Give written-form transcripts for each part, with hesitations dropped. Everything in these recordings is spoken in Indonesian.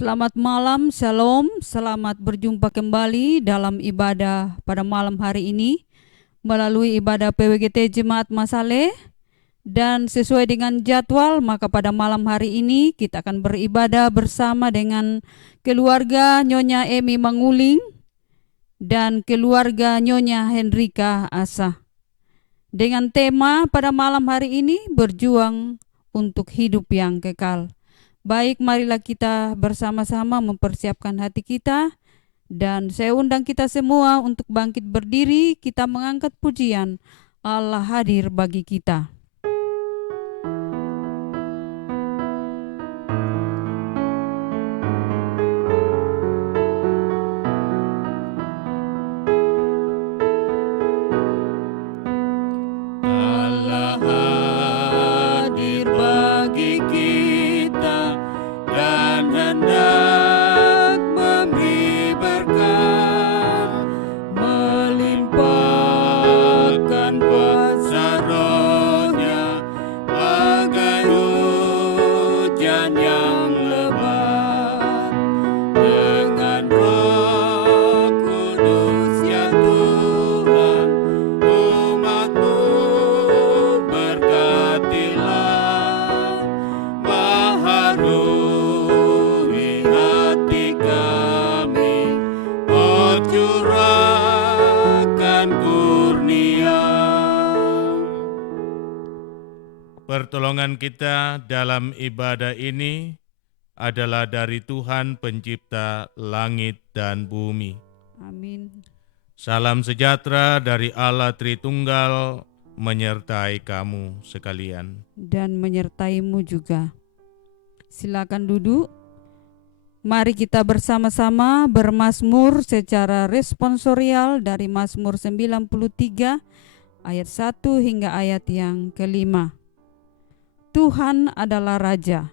Selamat malam, Shalom, selamat berjumpa kembali dalam ibadah pada malam hari ini melalui ibadah PWGT Jemaat Masale. Dan sesuai dengan jadwal, maka pada malam hari ini kita akan beribadah bersama dengan keluarga Nyonya Emi Manguling dan keluarga Nyonya Henrika Asa. Dengan tema pada malam hari ini, berjuang untuk hidup yang kekal. Baik, marilah kita bersama-sama mempersiapkan hati kita, dan saya undang kita semua untuk bangkit berdiri, kita mengangkat pujian Allah hadir bagi kita. Allah hadir bagi kita dan hendak memberi berkat, melimpahkan kuasa Roh-Nya bagai hujan yang lebat. Dengan Roh Kudus ya Tuhan, umat-Mu berkatilah, baharui hati kami, oh curahkan kurnia. Pertolongan kita dalam ibadah ini adalah dari Tuhan Pencipta langit dan bumi. Amin. Salam sejahtera dari Allah Tritunggal menyertai kamu sekalian. Dan menyertaimu juga. Silakan duduk. Mari kita bersama-sama bermazmur secara responsorial dari Mazmur 93 ayat 1 hingga ayat yang kelima. Tuhan adalah Raja.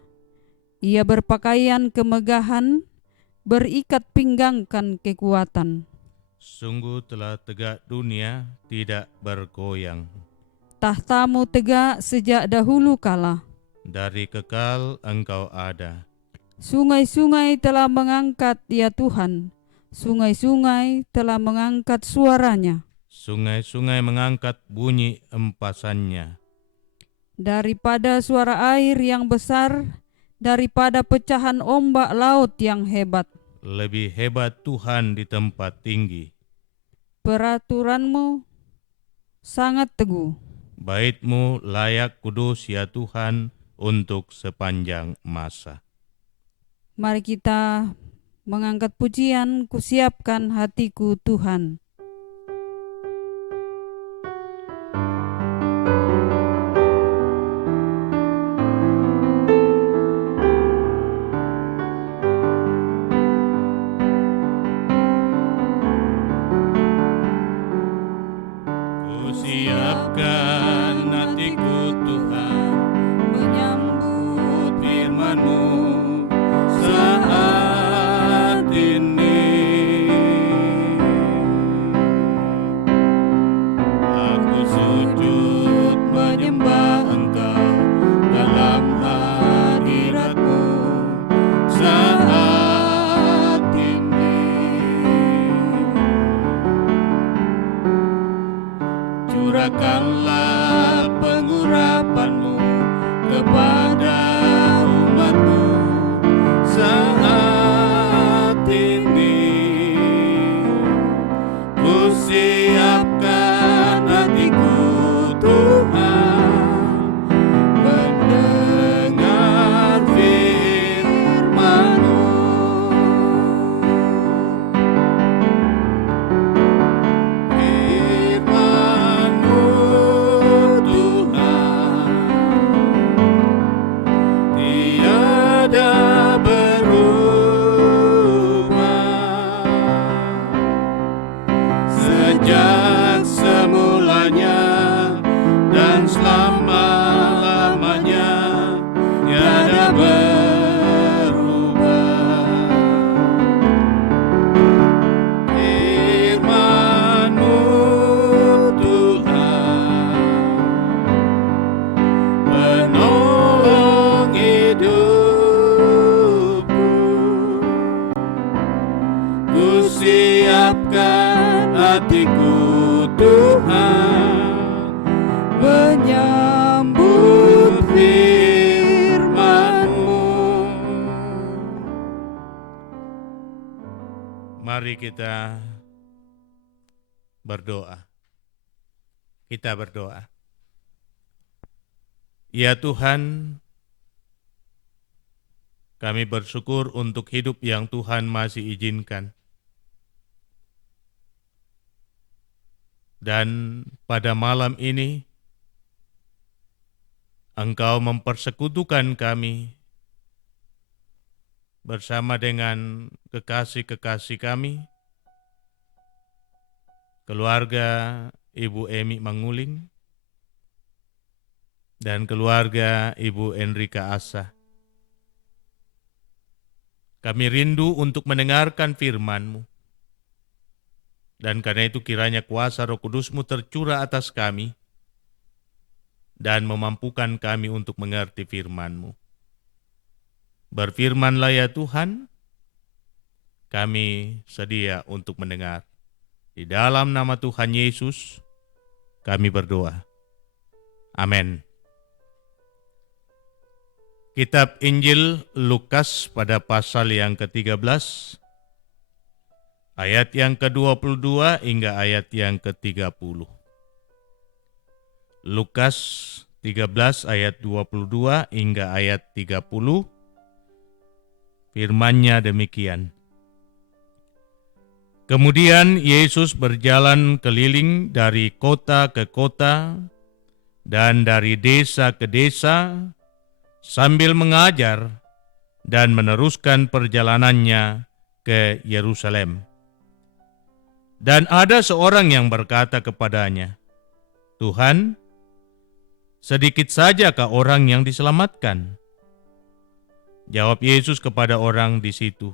Ia berpakaian kemegahan, berikat pinggangkan kekuatan. Sungguh telah tegak dunia, tidak bergoyang. Tahtamu tegak sejak dahulu kala. Dari kekal Engkau ada. Sungai-sungai telah mengangkat, ya Tuhan. Sungai-sungai telah mengangkat suaranya. Sungai-sungai mengangkat bunyi empasannya. Daripada suara air yang besar, daripada pecahan ombak laut yang hebat. Lebih hebat Tuhan di tempat tinggi. Peraturan-Mu sangat teguh. Bait-Mu layak kudus ya Tuhan untuk sepanjang masa. Mari kita mengangkat pujian, kusiapkan hatiku Tuhan. Kusiapkan hatiku Tuhan, menyambut firman-Mu saat ini. Aku sujud menyembah Engkau dalam hadirat-Mu saat ini. Curahkanlah pengurapan-Mu kepada umat-Mu saat ini. Kusiapkan hatiku Tuhan, mendengar firman-Mu. Firman-Mu Tuhan, tiada berubah. Sejak semulanya dan selama-lamanya, tiada berubah. Firman-Mu Tuhan, penolong hidupku. Siapkan hatiku Tuhan, menyambut firman-Mu. Mari kita berdoa. Kita berdoa. Ya Tuhan, kami bersyukur untuk hidup yang Tuhan masih izinkan. Dan pada malam ini, Engkau mempersekutukan kami bersama dengan kekasih-kekasih kami, keluarga Ibu Emi Manguling, dan keluarga Ibu Enrika Asa. Kami rindu untuk mendengarkan firman-Mu. Dan karena itu kiranya kuasa Roh Kudus-Mu tercurah atas kami dan memampukan kami untuk mengerti firman-Mu. Berfirmanlah ya Tuhan, kami sedia untuk mendengar. Di dalam nama Tuhan Yesus, kami berdoa. Amin. Kitab Injil Lukas pada pasal yang ke-13, ayat yang ke-22 hingga ayat yang ke-30. Lukas 13 ayat 22 hingga ayat 30, firman-Nya demikian. Kemudian Yesus berjalan keliling dari kota ke kota dan dari desa ke desa sambil mengajar dan meneruskan perjalanannya ke Yerusalem. Dan ada seorang yang berkata kepadanya, "Tuhan, sedikit sajakah orang yang diselamatkan?" Jawab Yesus kepada orang di situ,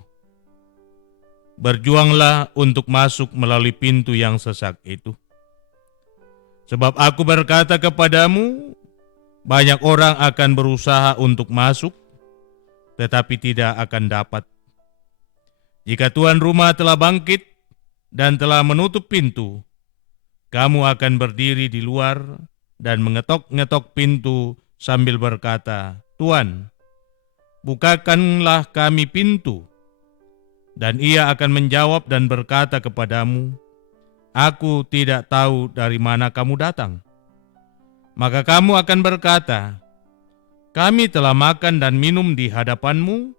"Berjuanglah untuk masuk melalui pintu yang sesak itu. Sebab aku berkata kepadamu, banyak orang akan berusaha untuk masuk, tetapi tidak akan dapat. Jika tuan rumah telah bangkit dan telah menutup pintu, kamu akan berdiri di luar dan mengetok-ngetok pintu sambil berkata, 'Tuan, bukakanlah kami pintu.' Dan ia akan menjawab dan berkata kepadamu, 'Aku tidak tahu dari mana kamu datang.' Maka kamu akan berkata, 'Kami telah makan dan minum di hadapanmu,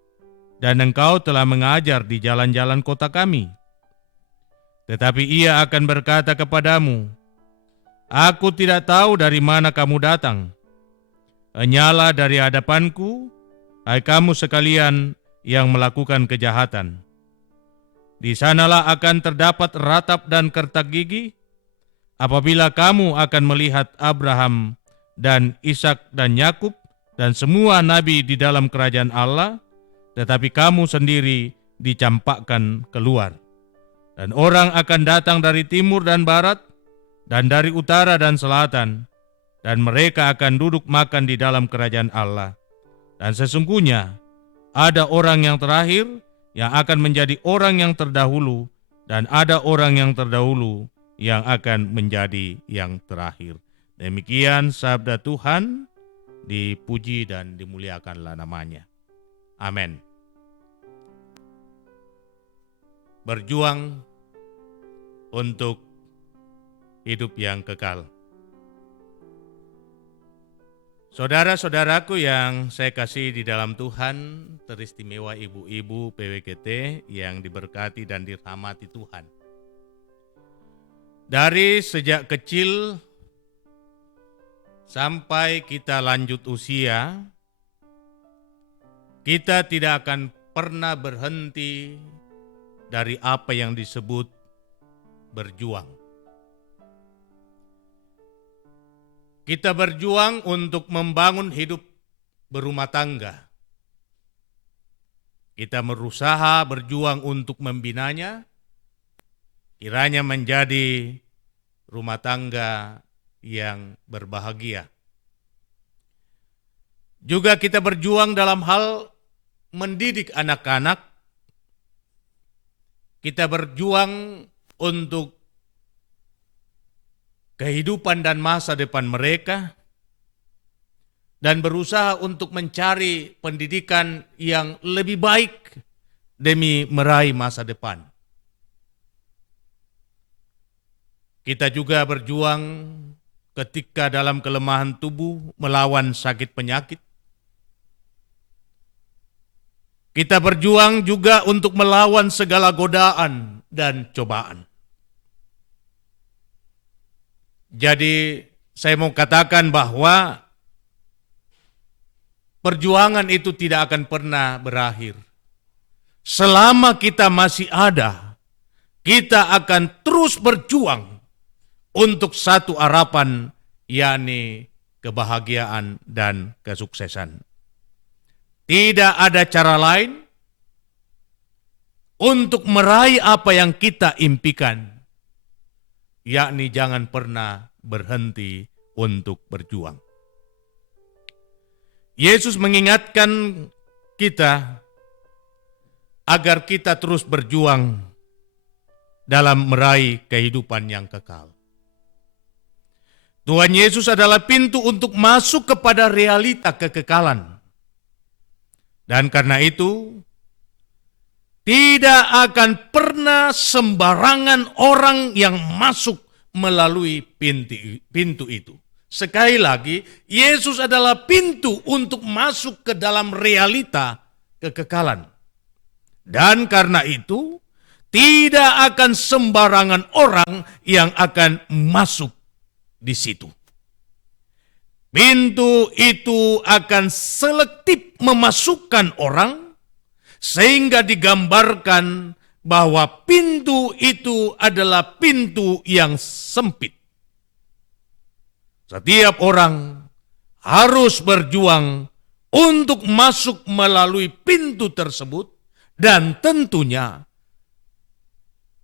dan engkau telah mengajar di jalan-jalan kota kami.' Tetapi ia akan berkata kepadamu, 'Aku tidak tahu dari mana kamu datang. Enyalah dari hadapanku, hai kamu sekalian yang melakukan kejahatan.' Di sanalah akan terdapat ratap dan kertak gigi, apabila kamu akan melihat Abraham dan Ishak dan Yakub dan semua nabi di dalam kerajaan Allah, tetapi kamu sendiri dicampakkan keluar. Dan orang akan datang dari timur dan barat, dan dari utara dan selatan, dan mereka akan duduk makan di dalam kerajaan Allah. Dan sesungguhnya ada orang yang terakhir yang akan menjadi orang yang terdahulu, dan ada orang yang terdahulu yang akan menjadi yang terakhir." Demikian sabda Tuhan, dipuji dan dimuliakanlah namanya. Amin. Berjuang untuk hidup yang kekal. Saudara-saudaraku yang saya kasih di dalam Tuhan, teristimewa ibu-ibu PWGT yang diberkati dan dirahmati Tuhan. Dari sejak kecil sampai kita lanjut usia, kita tidak akan pernah berhenti dari apa yang disebut berjuang. Kita berjuang untuk membangun hidup berumah tangga. Kita berusaha berjuang untuk membinanya, kiranya menjadi rumah tangga yang berbahagia. Juga kita berjuang dalam hal mendidik anak-anak. Kita berjuang untuk kehidupan dan masa depan mereka, dan berusaha untuk mencari pendidikan yang lebih baik demi meraih masa depan. Kita juga berjuang ketika dalam kelemahan tubuh melawan sakit penyakit. Kita berjuang juga untuk melawan segala godaan dan cobaan. Jadi saya mau katakan bahwa perjuangan itu tidak akan pernah berakhir. Selama kita masih ada, kita akan terus berjuang untuk satu harapan, yakni kebahagiaan dan kesuksesan. Tidak ada cara lain untuk meraih apa yang kita impikan, yakni jangan pernah berhenti untuk berjuang. Yesus mengingatkan kita agar kita terus berjuang dalam meraih kehidupan yang kekal. Tuhan Yesus adalah pintu untuk masuk kepada realita kekekalan. Dan karena itu, tidak akan pernah sembarangan orang yang masuk melalui pintu itu. Sekali lagi, Yesus adalah pintu untuk masuk ke dalam realita kekekalan. Dan karena itu, tidak akan sembarangan orang yang akan masuk di situ. Pintu itu akan selektif memasukkan orang, sehingga digambarkan bahwa pintu itu adalah pintu yang sempit. Setiap orang harus berjuang untuk masuk melalui pintu tersebut, dan tentunya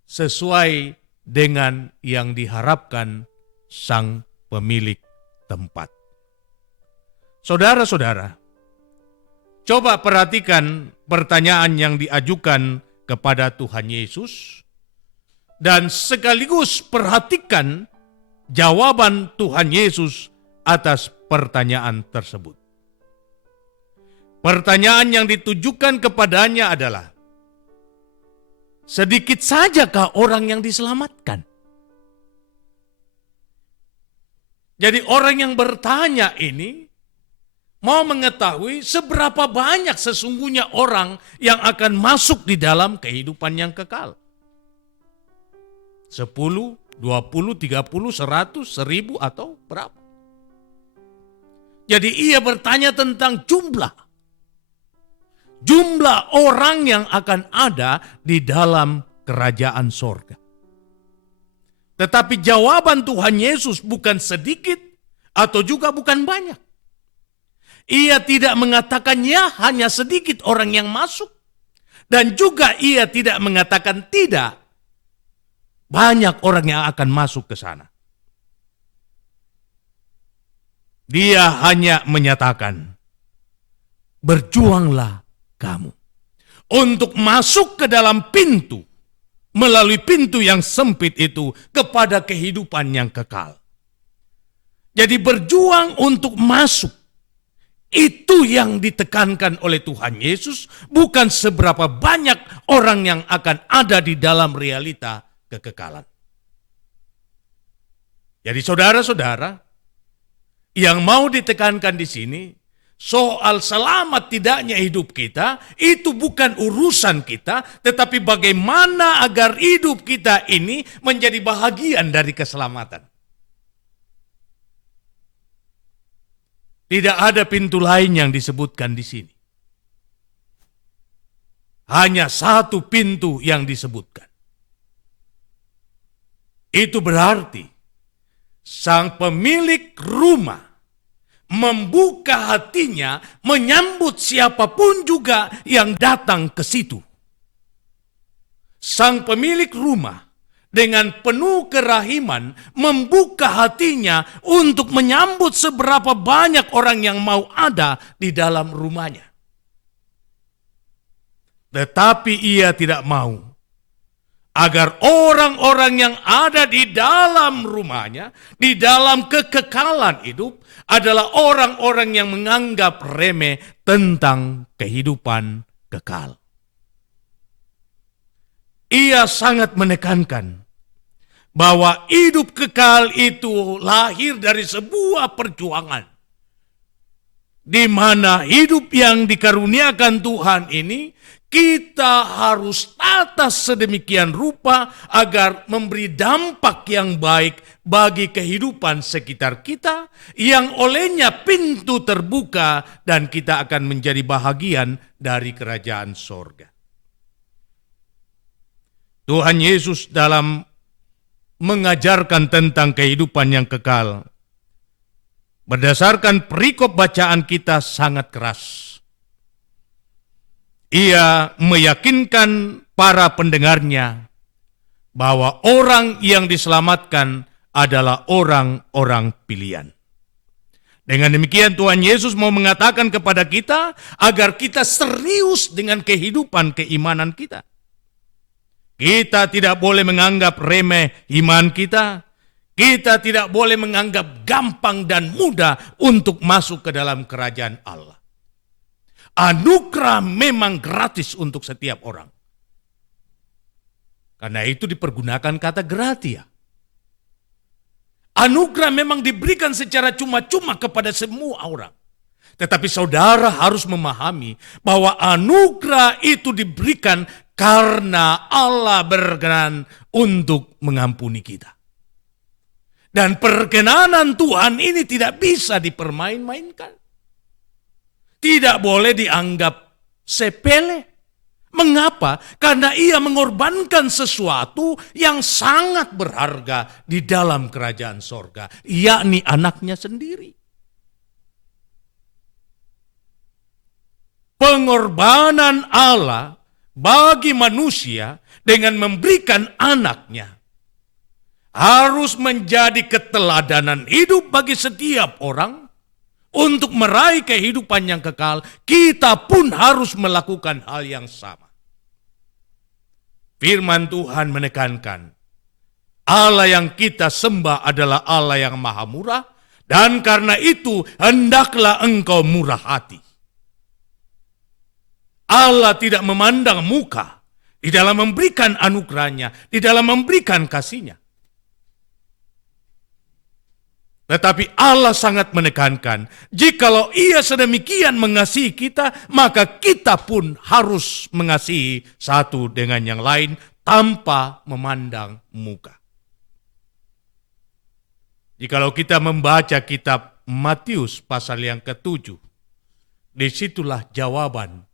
sesuai dengan yang diharapkan sang pemilik tempat. Saudara-saudara, coba perhatikan pertanyaan yang diajukan kepada Tuhan Yesus, dan sekaligus perhatikan jawaban Tuhan Yesus atas pertanyaan tersebut. Pertanyaan yang ditujukan kepadanya adalah, sedikit sajakah orang yang diselamatkan? Jadi orang yang bertanya ini mau mengetahui seberapa banyak sesungguhnya orang yang akan masuk di dalam kehidupan yang kekal. 10, 20, 30, 100, 1000 atau berapa? Jadi ia bertanya tentang jumlah orang yang akan ada di dalam kerajaan sorga. Tetapi jawaban Tuhan Yesus bukan sedikit atau juga bukan banyak. Ia tidak mengatakan ya hanya sedikit orang yang masuk. Dan juga ia tidak mengatakan tidak banyak orang yang akan masuk ke sana. Dia hanya menyatakan, berjuanglah kamu untuk masuk ke dalam pintu, melalui pintu yang sempit itu kepada kehidupan yang kekal. Jadi berjuang untuk masuk, itu yang ditekankan oleh Tuhan Yesus, bukan seberapa banyak orang yang akan ada di dalam realita kekekalan. Jadi saudara-saudara, yang mau ditekankan di sini, soal selamat tidaknya hidup kita, itu bukan urusan kita, tetapi bagaimana agar hidup kita ini menjadi bahagian dari keselamatan. Tidak ada pintu lain yang disebutkan di sini. Hanya satu pintu yang disebutkan. Itu berarti sang pemilik rumah membuka hatinya menyambut siapapun juga yang datang ke situ. Sang pemilik rumah dengan penuh kerahiman membuka hatinya untuk menyambut seberapa banyak orang yang mau ada di dalam rumahnya. Tetapi ia tidak mau agar orang-orang yang ada di dalam rumahnya, di dalam kekekalan hidup, adalah orang-orang yang menganggap remeh tentang kehidupan kekal. Ia sangat menekankan bahwa hidup kekal itu lahir dari sebuah perjuangan, di mana hidup yang dikaruniakan Tuhan ini kita harus tata sedemikian rupa agar memberi dampak yang baik bagi kehidupan sekitar kita, yang olehnya pintu terbuka dan kita akan menjadi bahagian dari kerajaan sorga. Tuhan Yesus dalam mengajarkan tentang kehidupan yang kekal, berdasarkan perikop bacaan kita sangat keras. Ia meyakinkan para pendengarnya bahwa orang yang diselamatkan adalah orang-orang pilihan. Dengan demikian Tuhan Yesus mau mengatakan kepada kita agar kita serius dengan kehidupan keimanan kita. Kita tidak boleh menganggap remeh iman kita. Kita tidak boleh menganggap gampang dan mudah untuk masuk ke dalam kerajaan Allah. Anugerah memang gratis untuk setiap orang. Karena itu dipergunakan kata gratia. Anugerah memang diberikan secara cuma-cuma kepada semua orang. Tetapi saudara harus memahami bahwa anugerah itu diberikan karena Allah berkenan untuk mengampuni kita. Dan perkenanan Tuhan ini tidak bisa dipermain-mainkan. Tidak boleh dianggap sepele. Mengapa? Karena ia mengorbankan sesuatu yang sangat berharga di dalam kerajaan sorga, yakni anaknya sendiri. Pengorbanan Allah bagi manusia dengan memberikan anaknya harus menjadi keteladanan hidup bagi setiap orang. Untuk meraih kehidupan yang kekal, kita pun harus melakukan hal yang sama. Firman Tuhan menekankan, Allah yang kita sembah adalah Allah yang maha murah, dan karena itu hendaklah engkau murah hati. Allah tidak memandang muka di dalam memberikan anugerahnya, di dalam memberikan kasihnya. Tetapi Allah sangat menekankan, jikalau ia sedemikian mengasihi kita, maka kita pun harus mengasihi satu dengan yang lain tanpa memandang muka. Jikalau kita membaca kitab Matius pasal yang ke-7, disitulah jawaban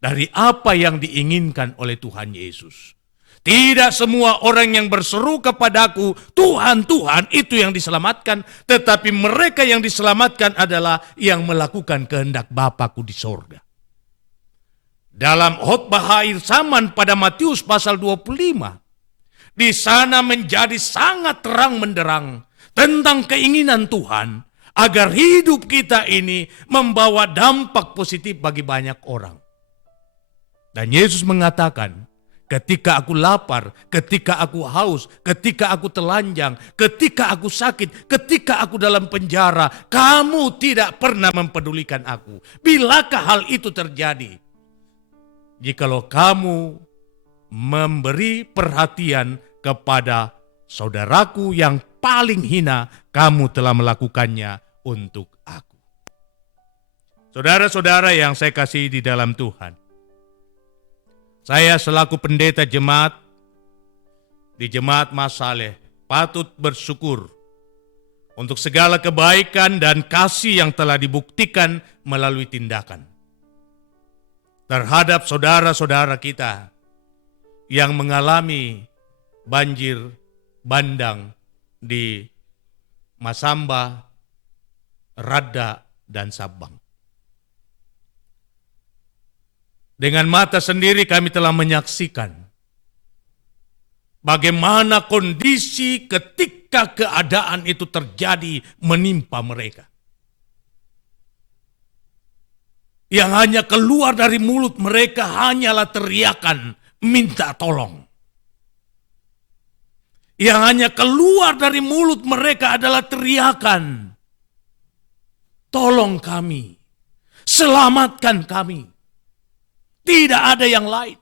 dari apa yang diinginkan oleh Tuhan Yesus. Tidak semua orang yang berseru kepadaku, Tuhan, Tuhan, itu yang diselamatkan. Tetapi mereka yang diselamatkan adalah yang melakukan kehendak Bapa-Ku di sorga. Dalam khotbah akhir zaman pada Matius pasal 25, di sana menjadi sangat terang menderang tentang keinginan Tuhan agar hidup kita ini membawa dampak positif bagi banyak orang. Dan Yesus mengatakan, ketika aku lapar, ketika aku haus, ketika aku telanjang, ketika aku sakit, ketika aku dalam penjara, kamu tidak pernah mempedulikan aku. Bilakah hal itu terjadi? Jikalau kamu memberi perhatian kepada saudaraku yang paling hina, kamu telah melakukannya untuk aku. Saudara-saudara yang saya kasihi di dalam Tuhan, saya selaku pendeta jemaat di Jemaat Masaleh patut bersyukur untuk segala kebaikan dan kasih yang telah dibuktikan melalui tindakan terhadap saudara-saudara kita yang mengalami banjir bandang di Masamba, Rada, dan Sabang. Dengan mata sendiri kami telah menyaksikan bagaimana kondisi ketika keadaan itu terjadi menimpa mereka. Yang hanya keluar dari mulut mereka hanyalah teriakan minta tolong. yang hanya keluar dari mulut mereka adalah teriakan, "Tolong kami, selamatkan kami." Tidak ada yang lain.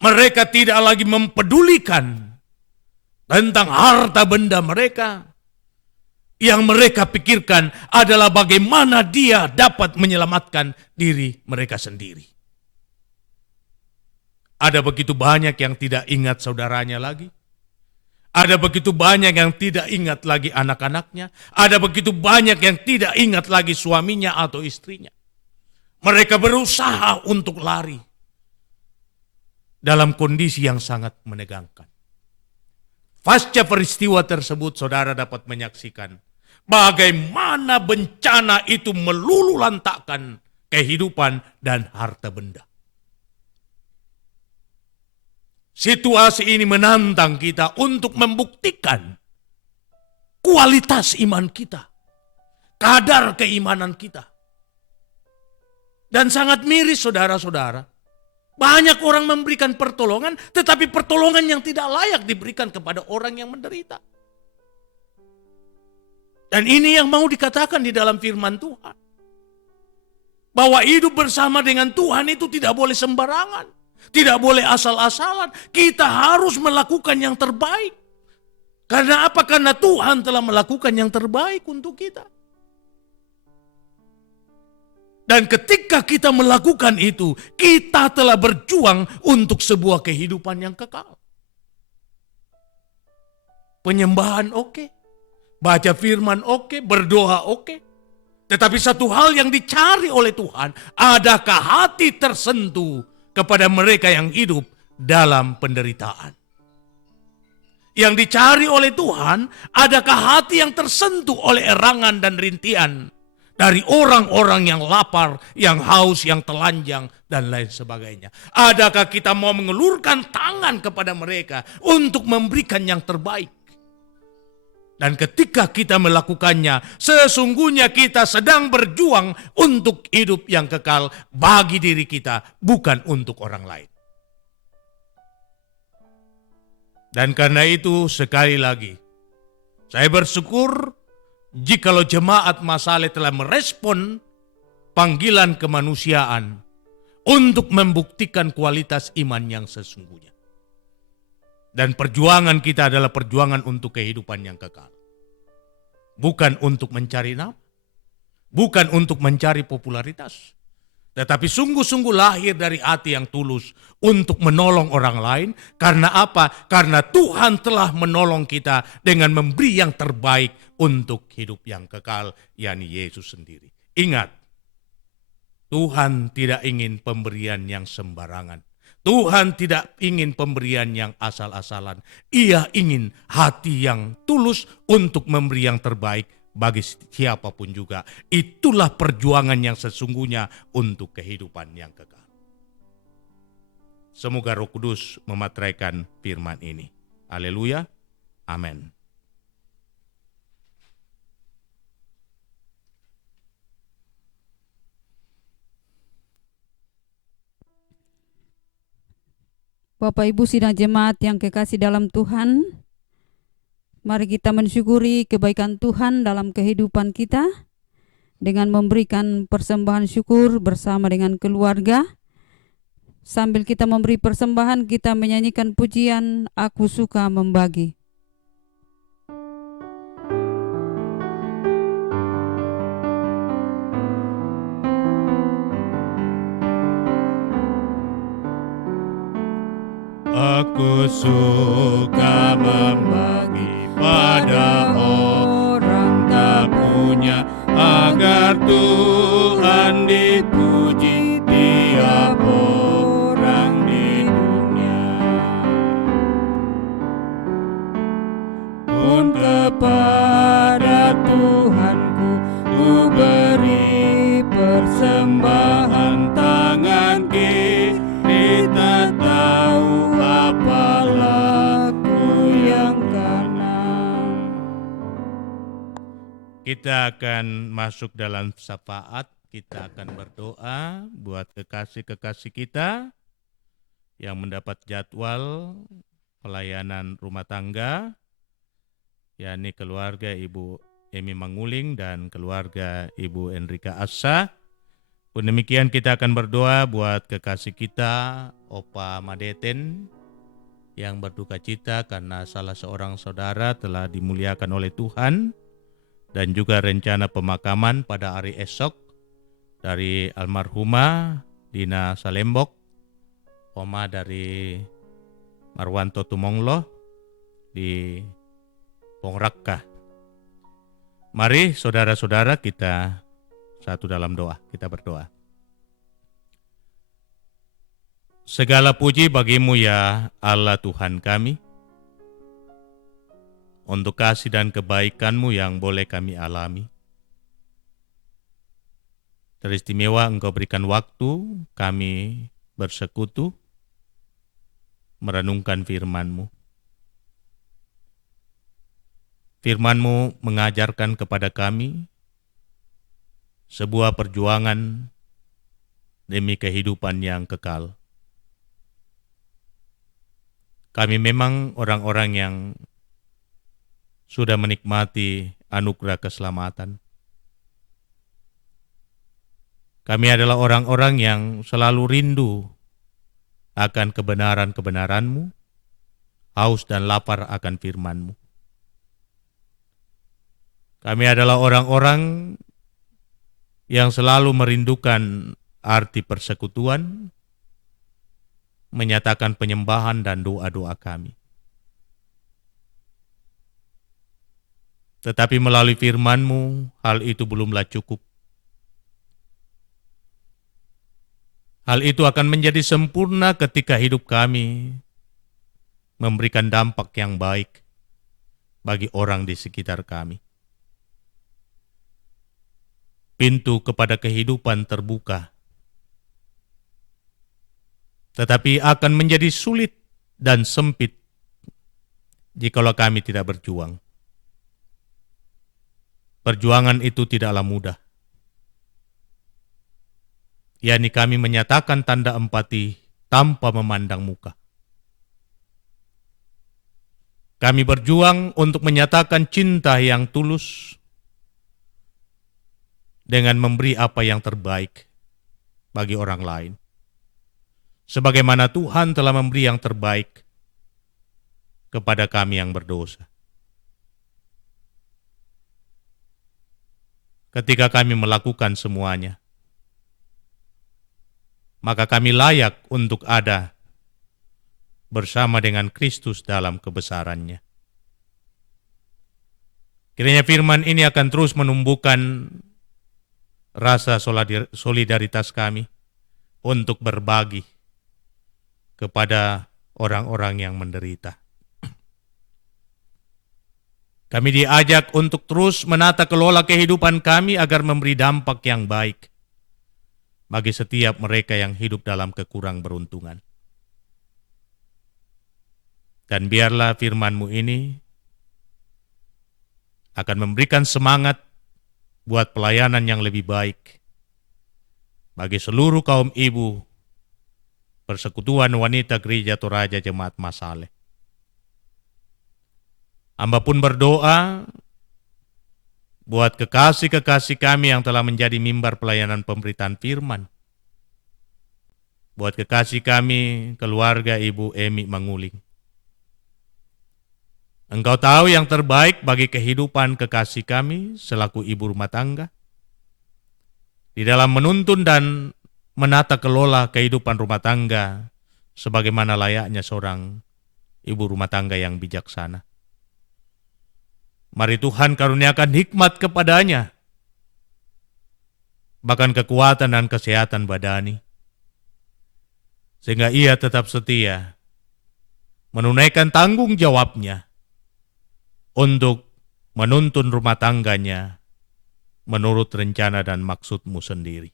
Mereka tidak lagi mempedulikan tentang harta benda mereka. Yang mereka pikirkan adalah bagaimana dia dapat menyelamatkan diri mereka sendiri. Ada begitu banyak yang tidak ingat saudaranya lagi. Ada begitu banyak yang tidak ingat lagi anak-anaknya. Ada begitu banyak yang tidak ingat lagi suaminya atau istrinya. Mereka berusaha untuk lari dalam kondisi yang sangat menegangkan. Pasca peristiwa tersebut, saudara dapat menyaksikan bagaimana bencana itu meluluhlantakkan kehidupan dan harta benda. Situasi ini menantang kita untuk membuktikan kualitas iman kita, kadar keimanan kita. Dan sangat miris saudara-saudara, banyak orang memberikan pertolongan, tetapi pertolongan yang tidak layak diberikan kepada orang yang menderita. Dan ini yang mau dikatakan di dalam firman Tuhan. Bahwa hidup bersama dengan Tuhan itu tidak boleh sembarangan. Tidak boleh asal-asalan. Kita harus melakukan yang terbaik. Karena apa? Karena Tuhan telah melakukan yang terbaik untuk kita. Dan ketika kita melakukan itu, kita telah berjuang untuk sebuah kehidupan yang kekal. Penyembahan oke, baca firman oke, berdoa oke. Tetapi satu hal yang dicari oleh Tuhan, adakah hati tersentuh kepada mereka yang hidup dalam penderitaan? Yang dicari oleh Tuhan, adakah hati yang tersentuh oleh erangan dan rintihan dari orang-orang yang lapar, yang haus, yang telanjang, dan lain sebagainya. Adakah kita mau mengulurkan tangan kepada mereka untuk memberikan yang terbaik? Dan ketika kita melakukannya, sesungguhnya kita sedang berjuang untuk hidup yang kekal bagi diri kita, bukan untuk orang lain. Dan karena itu sekali lagi, saya bersyukur jikalau jemaat Masale telah merespon panggilan kemanusiaan untuk membuktikan kualitas iman yang sesungguhnya. Dan perjuangan kita adalah perjuangan untuk kehidupan yang kekal. Bukan untuk mencari nama, bukan untuk mencari popularitas, tetapi sungguh-sungguh lahir dari hati yang tulus untuk menolong orang lain. Karena apa? Karena Tuhan telah menolong kita dengan memberi yang terbaik untuk hidup yang kekal, yakni Yesus sendiri. Ingat, Tuhan tidak ingin pemberian yang sembarangan. Tuhan tidak ingin pemberian yang asal-asalan. Ia ingin hati yang tulus untuk memberi yang terbaik bagi siapapun juga. Itulah perjuangan yang sesungguhnya untuk kehidupan yang kekal. Semoga Roh Kudus memateraikan firman ini. Haleluya. Amin. Bapak Ibu sidang jemaat yang kekasih dalam Tuhan, mari kita mensyukuri kebaikan Tuhan dalam kehidupan kita dengan memberikan persembahan syukur bersama dengan keluarga. Sambil kita memberi persembahan, kita menyanyikan pujian "Aku Suka Membagi". Aku suka membagi pada orang tak punya, agar Tuhan dipuji tiap orang di dunia. Pun kepada Tuhanku ku beri persembahan, tangan kiri tak tahu apa laku yang kanan. Kita akan masuk dalam syafaat. Kita akan berdoa buat kekasih-kekasih kita yang mendapat jadwal pelayanan rumah tangga, yakni keluarga Ibu Emi Manguling dan keluarga Ibu Enrika Assa. Pun demikian kita akan berdoa buat kekasih kita, Opa Madeten, yang berduka cita karena salah seorang saudara telah dimuliakan oleh Tuhan, dan juga rencana pemakaman pada hari esok dari almarhumah Dina Salembok, Oma dari Marwanto Tumonglo di Pongrakka. Mari saudara-saudara kita satu dalam doa, kita berdoa. Segala puji bagimu ya Allah Tuhan kami, untuk kasih dan kebaikan-Mu yang boleh kami alami. Teristimewa Engkau berikan waktu kami bersekutu, merenungkan firman-Mu. Firman-Mu mengajarkan kepada kami sebuah perjuangan demi kehidupan yang kekal. Kami memang orang-orang yang sudah menikmati anugerah keselamatan. Kami adalah orang-orang yang selalu rindu akan kebenaran-kebenaran-Mu, haus dan lapar akan firman-Mu. Kami adalah orang-orang yang selalu merindukan arti persekutuan, menyatakan penyembahan dan doa-doa kami. Tetapi melalui firman-Mu, hal itu belumlah cukup. Hal itu akan menjadi sempurna ketika hidup kami memberikan dampak yang baik bagi orang di sekitar kami. Pintu kepada kehidupan terbuka, tetapi akan menjadi sulit dan sempit jikalau kami tidak berjuang. Perjuangan itu tidaklah mudah, yakni kami menyatakan tanda empati tanpa memandang muka. Kami berjuang untuk menyatakan cinta yang tulus dengan memberi apa yang terbaik bagi orang lain, sebagaimana Tuhan telah memberi yang terbaik kepada kami yang berdosa. Ketika kami melakukan semuanya, maka kami layak untuk ada bersama dengan Kristus dalam kebesarannya. Kiranya firman ini akan terus menumbuhkan rasa solidaritas kami untuk berbagi kepada orang-orang yang menderita. Kami diajak untuk terus menata kelola kehidupan kami agar memberi dampak yang baik bagi setiap mereka yang hidup dalam kekurang beruntungan. Dan biarlah firman-Mu ini akan memberikan semangat buat pelayanan yang lebih baik bagi seluruh kaum ibu Persekutuan Wanita Gereja Toraja Jemaat Masale. Hamba pun berdoa buat kekasih-kekasih kami yang telah menjadi mimbar pelayanan pemberitaan firman. Buat kekasih kami, keluarga Ibu Emi Manguling. Engkau tahu yang terbaik bagi kehidupan kekasih kami selaku ibu rumah tangga, di dalam menuntun dan menata kelola kehidupan rumah tangga sebagaimana layaknya seorang ibu rumah tangga yang bijaksana. Mari Tuhan karuniakan hikmat kepadanya, bahkan kekuatan dan kesehatan badani, sehingga ia tetap setia menunaikan tanggung jawabnya untuk menuntun rumah tangganya menurut rencana dan maksud-Mu sendiri.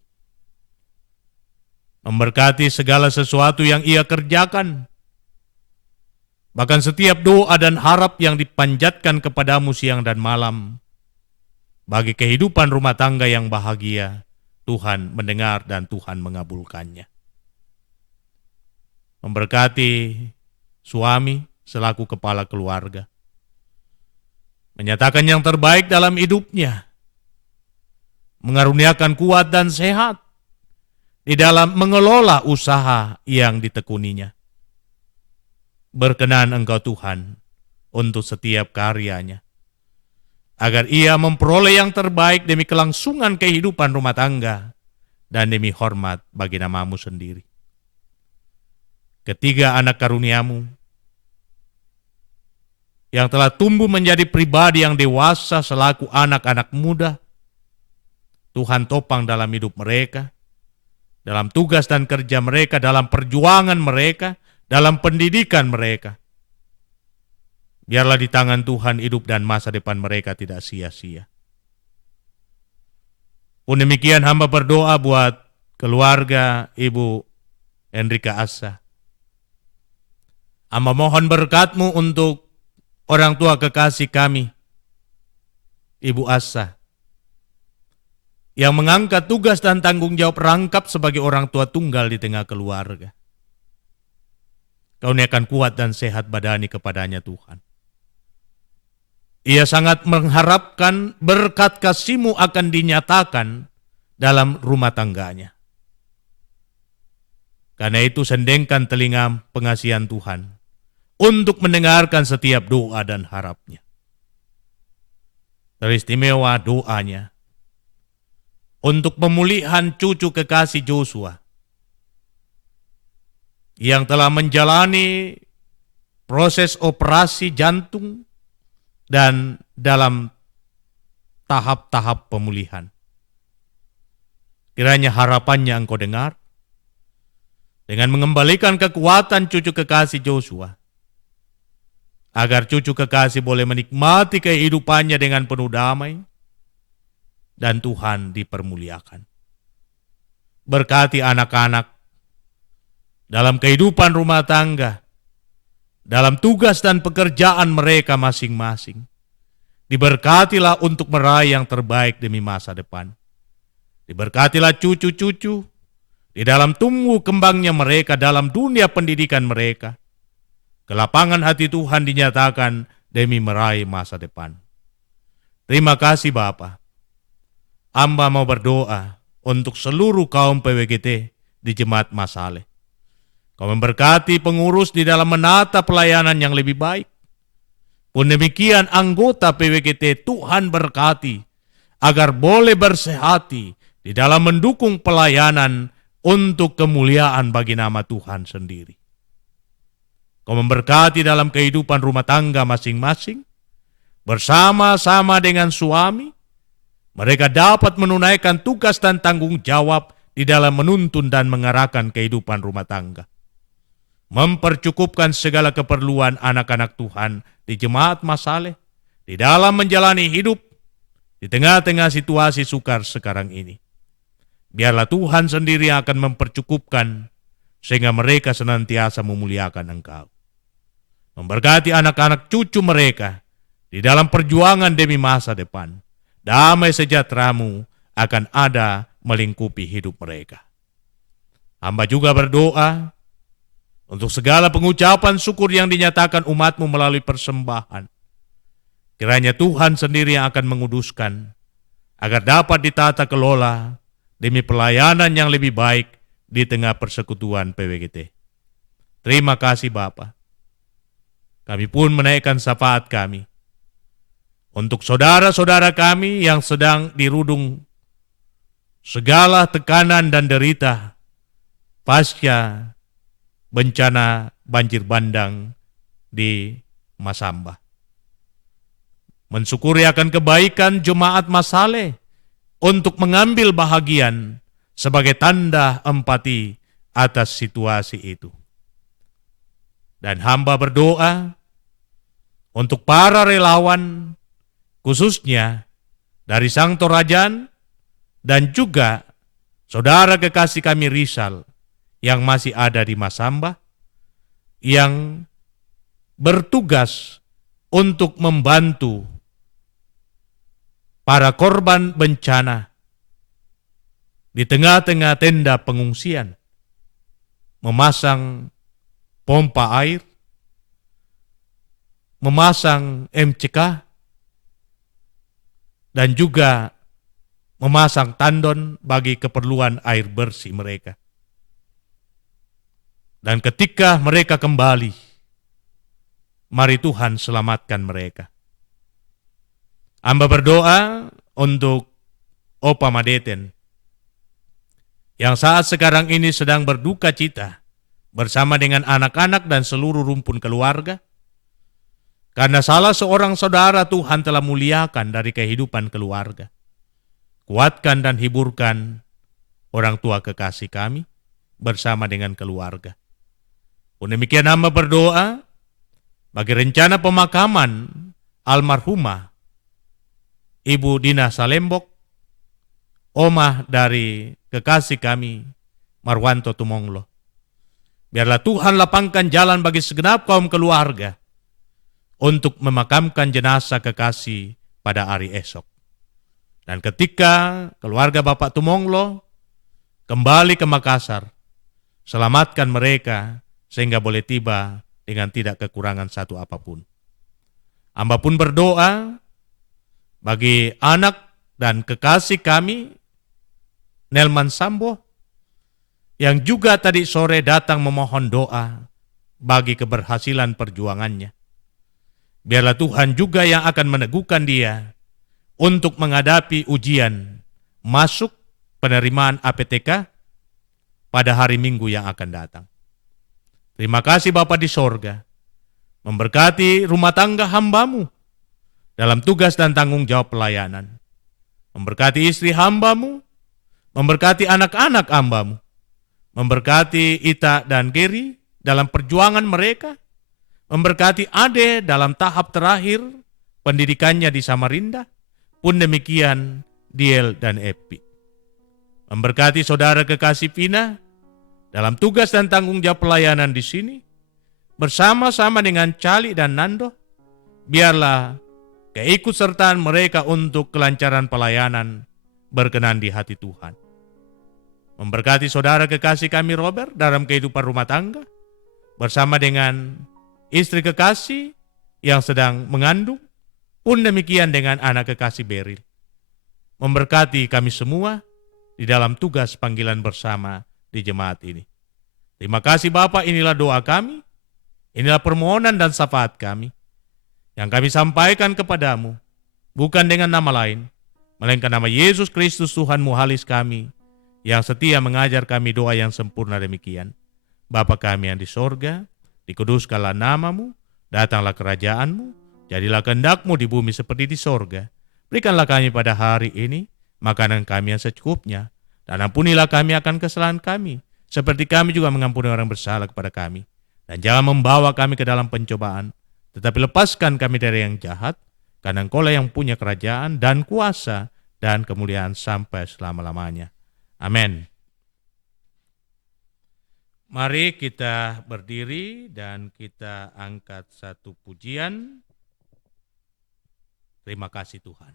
Memberkati segala sesuatu yang ia kerjakan, bahkan setiap doa dan harap yang dipanjatkan kepadamu siang dan malam, bagi kehidupan rumah tangga yang bahagia, Tuhan mendengar dan Tuhan mengabulkannya. Memberkati suami, selaku kepala keluarga. Menyatakan yang terbaik dalam hidupnya. Mengaruniakan kuat dan sehat di dalam mengelola usaha yang ditekuninya. Berkenan Engkau Tuhan untuk setiap karyanya, agar ia memperoleh yang terbaik demi kelangsungan kehidupan rumah tangga dan demi hormat bagi nama-Mu sendiri. Ketiga anak karunia-Mu yang telah tumbuh menjadi pribadi yang dewasa selaku anak-anak muda, Tuhan topang dalam hidup mereka, dalam tugas dan kerja mereka, dalam perjuangan mereka, dalam pendidikan mereka. Biarlah di tangan Tuhan hidup dan masa depan mereka tidak sia-sia. Pun demikian hamba berdoa buat keluarga Ibu Enrika Asa. Hamba mohon berkat-Mu untuk orang tua kekasih kami, Ibu Asa, yang mengangkat tugas dan tanggung jawab rangkap sebagai orang tua tunggal di tengah keluarga. Kauniakan kuat dan sehat badani kepadanya Tuhan. Ia sangat mengharapkan berkat kasih-Mu akan dinyatakan dalam rumah tangganya. Karena itu sendengkan telinga pengasihan Tuhan untuk mendengarkan setiap doa dan harapnya. Teristimewa doanya untuk pemulihan cucu kekasih Joshua yang telah menjalani proses operasi jantung dan dalam tahap-tahap pemulihan. Kiranya harapannya Engkau dengar dengan mengembalikan kekuatan cucu kekasih Joshua, agar cucu kekasih boleh menikmati kehidupannya dengan penuh damai dan Tuhan dipermuliakan. Berkati anak-anak dalam kehidupan rumah tangga, dalam tugas dan pekerjaan mereka masing-masing. Diberkatilah untuk meraih yang terbaik demi masa depan. Diberkatilah cucu-cucu di dalam tumbuh kembangnya mereka, dalam dunia pendidikan mereka. Kelapangan hati Tuhan dinyatakan demi meraih masa depan. Terima kasih Bapa. Hamba mau berdoa untuk seluruh kaum PWGT di Jemaat Masaleh. Kau memberkati pengurus di dalam menata pelayanan yang lebih baik. Pun demikian anggota PWGT Tuhan berkati agar boleh bersehati di dalam mendukung pelayanan untuk kemuliaan bagi nama Tuhan sendiri. Kau memberkati dalam kehidupan rumah tangga masing-masing, bersama-sama dengan suami, mereka dapat menunaikan tugas dan tanggung jawab di dalam menuntun dan mengarahkan kehidupan rumah tangga. Mempercukupkan segala keperluan anak-anak Tuhan di Jemaat Masaleh, di dalam menjalani hidup di tengah-tengah situasi sukar sekarang ini. Biarlah Tuhan sendiri akan mempercukupkan sehingga mereka senantiasa memuliakan Engkau. Memberkati anak-anak cucu mereka di dalam perjuangan demi masa depan. Damai sejahtera-Mu akan ada melingkupi hidup mereka. Hamba juga berdoa untuk segala pengucapan syukur yang dinyatakan umat-Mu melalui persembahan. Kiranya Tuhan sendiri yang akan menguduskan agar dapat ditata kelola demi pelayanan yang lebih baik di tengah persekutuan PWGT. Terima kasih Bapa. Kami pun menaikkan syafaat kami untuk saudara-saudara kami yang sedang dirudung segala tekanan dan derita pasca bencana banjir bandang di Masamba. Mensyukuri akan kebaikan Jemaat Masaleh untuk mengambil bahagian sebagai tanda empati atas situasi itu. Dan hamba berdoa untuk para relawan, khususnya dari Sang Torajan dan juga saudara kekasih kami Rizal yang masih ada di Masamba, yang bertugas untuk membantu para korban bencana di tengah-tengah tenda pengungsian, memasang pompa air, memasang MCK dan juga memasang tandon bagi keperluan air bersih mereka. Dan ketika mereka kembali, mari Tuhan selamatkan mereka. Hamba berdoa untuk Opa Madeten yang saat sekarang ini sedang berduka cita bersama dengan anak-anak dan seluruh rumpun keluarga. Karena salah seorang saudara Tuhan telah muliakan dari kehidupan keluarga. Kuatkan dan hiburkan orang tua kekasih kami bersama dengan keluarga. Pun demikian hamba berdoa bagi rencana pemakaman almarhumah Ibu Dina Salembok, omah dari kekasih kami Marwanto Tumonglo. Biarlah Tuhan lapangkan jalan bagi segenap kaum keluarga untuk memakamkan jenazah kekasih pada hari esok. Dan ketika keluarga Bapak Tumonglo kembali ke Makassar, selamatkan mereka sehingga boleh tiba dengan tidak kekurangan satu apapun. Hamba pun berdoa bagi anak dan kekasih kami, Nelman Sambo, yang juga tadi sore datang memohon doa bagi keberhasilan perjuangannya. Biarlah Tuhan juga yang akan meneguhkan dia untuk menghadapi ujian masuk penerimaan APTK pada hari Minggu yang akan datang. Terima kasih Bapa di sorga, memberkati rumah tangga hambamu dalam tugas dan tanggung jawab pelayanan. Memberkati istri hambamu, memberkati anak-anak hambamu, memberkati Ita dan Geri dalam perjuangan mereka, memberkati Ade dalam tahap terakhir pendidikannya di Samarinda, pun demikian Diel dan Epi. Memberkati saudara kekasih Vina dalam tugas dan tanggung jawab pelayanan di sini, bersama-sama dengan Cali dan Nando, biarlah keikutsertaan mereka untuk kelancaran pelayanan berkenan di hati Tuhan. Memberkati saudara kekasih kami Robert dalam kehidupan rumah tangga, bersama dengan istri kekasih yang sedang mengandung, pun demikian dengan anak kekasih Beril. Memberkati kami semua di dalam tugas panggilan bersama di jemaat ini. Terima kasih Bapak, inilah doa kami, inilah permohonan dan syafaat kami, yang kami sampaikan kepadamu, bukan dengan nama lain, melainkan nama Yesus Kristus Tuhan Muhalis kami, yang setia mengajar kami doa yang sempurna demikian. Bapa kami yang di sorga, dikuduskanlah namamu, datanglah kerajaanmu, jadilah kehendakmu di bumi seperti di sorga. Berikanlah kami pada hari ini makanan kami yang secukupnya, dan ampunilah kami akan kesalahan kami, seperti kami juga mengampuni orang bersalah kepada kami. Dan jangan membawa kami ke dalam pencobaan, tetapi lepaskan kami dari yang jahat, karena Engkaulah yang punya kerajaan dan kuasa dan kemuliaan sampai selama-lamanya. Amin. Mari kita berdiri dan kita angkat satu pujian. Terima kasih Tuhan.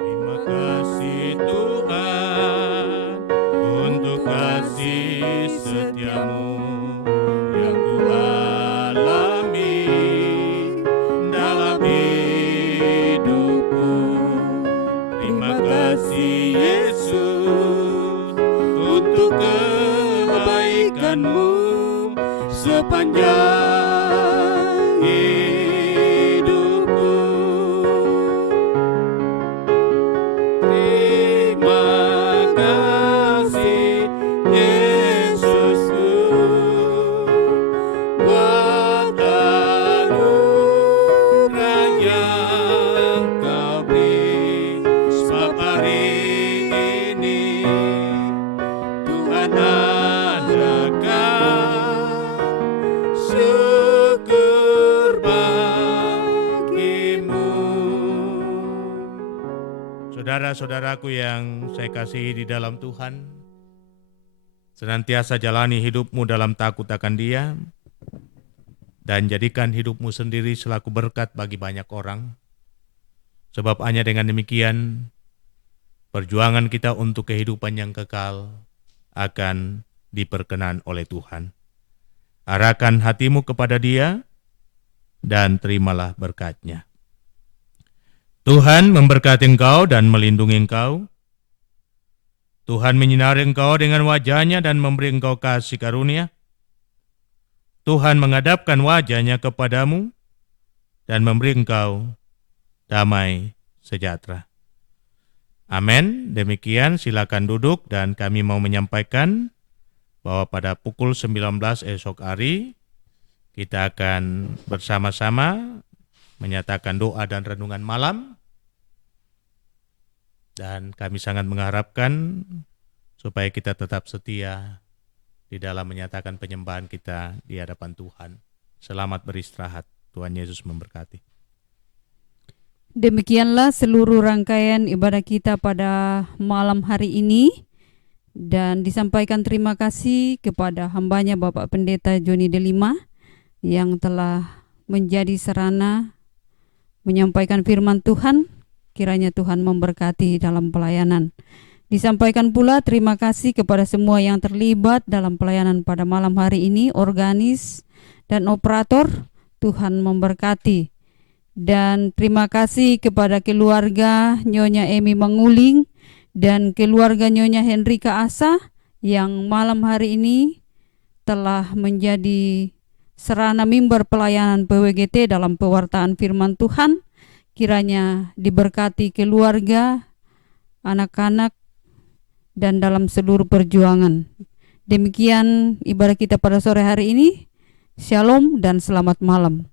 Terima kasih Tuhan untuk kasih setiamu yang kualami dalam hidupku. Terima kasih Yesus untuk kebaikanmu sepanjang hidupku. Terima kasih Yesusku buat anugerah yang Kau beri, sebab hari ini Tuhan adakan syukur bagimu. Saudara-saudaraku yang saya kasihi di dalam Tuhan, senantiasa jalani hidupmu dalam takut akan Dia, dan jadikan hidupmu sendiri selaku berkat bagi banyak orang. Sebab hanya dengan demikian, perjuangan kita untuk kehidupan yang kekal akan diperkenan oleh Tuhan. Arahkan hatimu kepada Dia dan terimalah berkat-Nya. Tuhan memberkati engkau dan melindungi engkau. Tuhan menyinari engkau dengan wajah-Nya dan memberi engkau kasih karunia. Tuhan menghadapkan wajah-Nya kepadamu dan memberi engkau damai sejahtera. Amin. Demikian, silakan duduk dan kami mau menyampaikan bahwa pada pukul 19 esok hari kita akan bersama-sama menyatakan doa dan renungan malam. Dan kami sangat mengharapkan supaya kita tetap setia di dalam menyatakan penyembahan kita di hadapan Tuhan. Selamat beristirahat. Tuhan Yesus memberkati. Demikianlah seluruh rangkaian ibadah kita pada malam hari ini, dan disampaikan terima kasih kepada hambanya Bapak Pendeta Joni Delima yang telah menjadi sarana menyampaikan firman Tuhan. Kiranya Tuhan memberkati dalam pelayanan. Disampaikan pula terima kasih kepada semua yang terlibat dalam pelayanan pada malam hari ini, organis dan operator. Tuhan memberkati. Dan terima kasih kepada keluarga Nyonya Emi Manguling dan keluarga Nyonya Henrika Asa yang malam hari ini telah menjadi sarana mimbar pelayanan PWGT dalam pewartaan firman Tuhan. Kiranya diberkati keluarga, anak-anak, dan dalam seluruh perjuangan. Demikian ibadah kita pada sore hari ini. Shalom dan selamat malam.